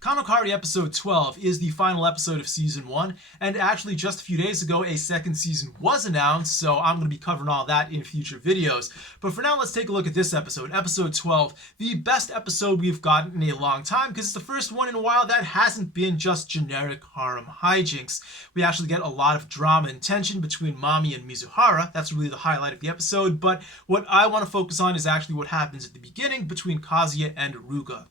KanoKari episode 12 is the final episode of season 1, and actually just a few days ago a second season was announced, so I'm going to be covering all that in future videos. But for now, let's take a look at this episode, episode 12, the best episode we've gotten in a long time, because it's the first one in a while that hasn't been just generic harem hijinks. We actually get a lot of drama and tension between Mami and Mizuhara. That's really the highlight of the episode, but what I want to focus on is actually what happens at the beginning between Kazuya and Ruga.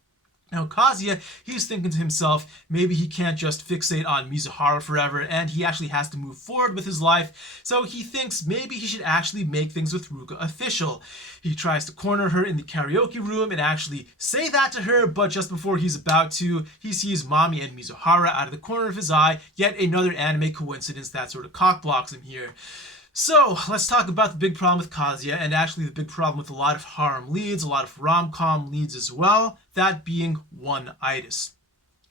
Now, Kazuya, he's thinking to himself, maybe he can't just fixate on Mizuhara forever, and he actually has to move forward with his life, so he thinks maybe he should actually make things with Ruga official. He tries to corner her in the karaoke room and actually say that to her, but just before he's about to, he sees Mami and Mizuhara out of the corner of his eye, yet another anime coincidence that sort of cockblocks him here. So, let's talk about the big problem with Kazuya, and actually the big problem with a lot of harem leads, a lot of rom-com leads as well, that being One-itis.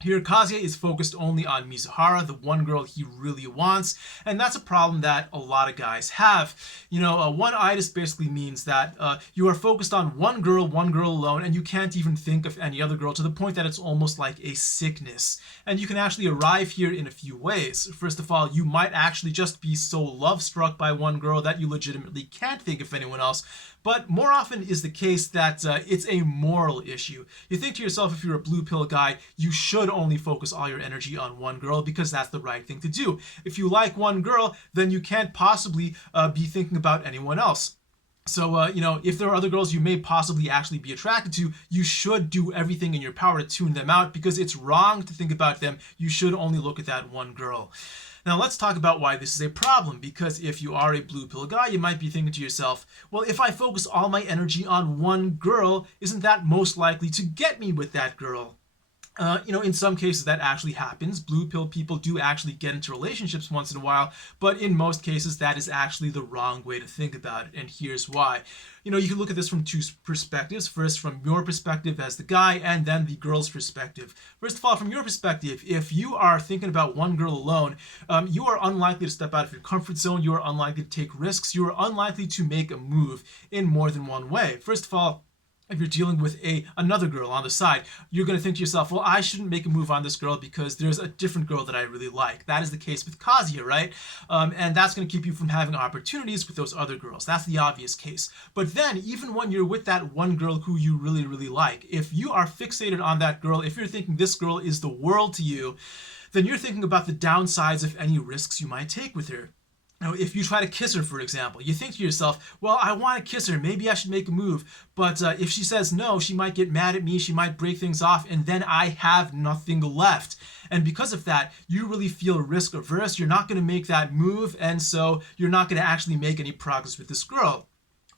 Here, Kazuya is focused only on Mizuhara, the one girl he really wants, and that's a problem that a lot of guys have. You know, one-itis basically means that you are focused on one girl alone, and you can't even think of any other girl, to the point that it's almost like a sickness. And you can actually arrive here in a few ways. First of all, you might actually just be so love-struck by one girl that you legitimately can't think of anyone else. But more often is the case that it's a moral issue. You think to yourself, if you're a blue pill guy, you should only focus all your energy on one girl because that's the right thing to do. If you like one girl, then you can't possibly be thinking about anyone else. So, you know, if there are other girls you may possibly actually be attracted to, you should do everything in your power to tune them out because it's wrong to think about them. You should only look at that one girl. Now let's talk about why this is a problem, because if you are a blue pill guy, you might be thinking to yourself, well, if I focus all my energy on one girl, isn't that most likely to get me with that girl? You know, in some cases that actually happens. Blue pill people do actually get into relationships once in a while, but in most cases that is actually the wrong way to think about it, and here's why. You know, you can look at this from two perspectives. First, from your perspective as the guy, and then the girl's perspective. First of all, from your perspective, if you are thinking about one girl alone, you are unlikely to step out of your comfort zone, you are unlikely to take risks, you are unlikely to make a move in more than one way. First of all, if you're dealing with another girl on the side, you're going to think to yourself, well, I shouldn't make a move on this girl because there's a different girl that I really like. That is the case with Kazuya, right? And that's going to keep you from having opportunities with those other girls. That's the obvious case. But then, even when you're with that one girl who you really, really like, if you are fixated on that girl, if you're thinking this girl is the world to you, then you're thinking about the downsides of any risks you might take with her. Now, if you try to kiss her, for example, you think to yourself, well, I want to kiss her, maybe I should make a move, but if she says no, she might get mad at me, she might break things off, and then I have nothing left. And because of that, you really feel risk averse, you're not going to make that move, and so you're not going to actually make any progress with this girl.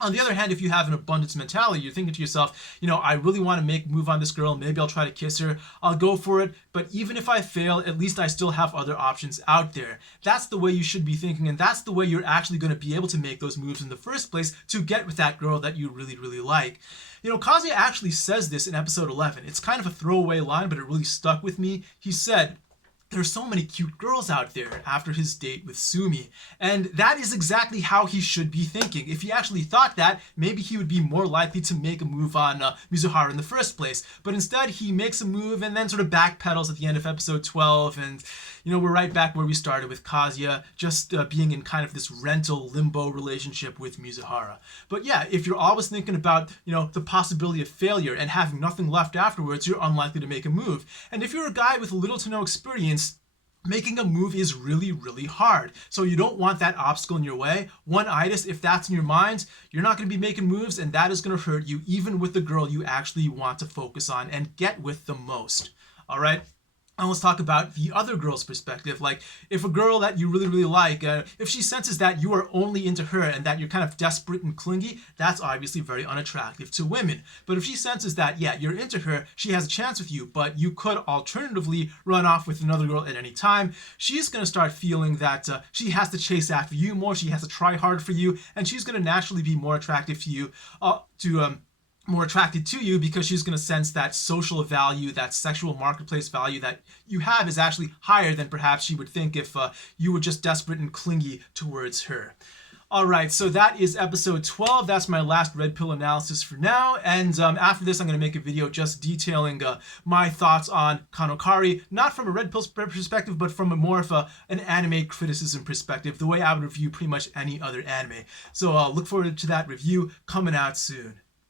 On the other hand, if you have an abundance mentality, you're thinking to yourself, you know, I really want to make a move on this girl, maybe I'll try to kiss her, I'll go for it, but even if I fail, at least I still have other options out there. That's the way you should be thinking, and that's the way you're actually going to be able to make those moves in the first place to get with that girl that you really, really like. You know, Kazuya actually says this in episode 11. It's kind of a throwaway line, but it really stuck with me. He said, there's so many cute girls out there, after his date with Sumi. And that is exactly how he should be thinking. If he actually thought that, maybe he would be more likely to make a move on Mizuhara in the first place. But instead, he makes a move and then sort of backpedals at the end of episode 12. And, you know, we're right back where we started with Kazuya, just being in kind of this rental limbo relationship with Mizuhara. But yeah, if you're always thinking about, you know, the possibility of failure and having nothing left afterwards, you're unlikely to make a move. And if you're a guy with little to no experience, making a move is really, really hard. So you don't want that obstacle in your way. One-itis, if that's in your mind, you're not going to be making moves, and that is going to hurt you even with the girl you actually want to focus on and get with the most. All right? Now let's talk about the other girl's perspective. Like, if a girl that you really, really like, if she senses that you are only into her and that you're kind of desperate and clingy, that's obviously very unattractive to women. But if she senses that, yeah, you're into her, she has a chance with you, but you could alternatively run off with another girl at any time, she's going to start feeling that she has to chase after you more, she has to try hard for you, and she's going to naturally be more attractive to you, more attracted to you because she's going to sense that social value, that sexual marketplace value that you have is actually higher than perhaps she would think if you were just desperate and clingy towards her. Alright, so that is episode 12. That's my last Red Pill analysis for now. And after this, I'm going to make a video just detailing my thoughts on KanoKari, not from a Red Pill perspective, but from a more of an anime criticism perspective, the way I would review pretty much any other anime. So look forward to that review coming out soon.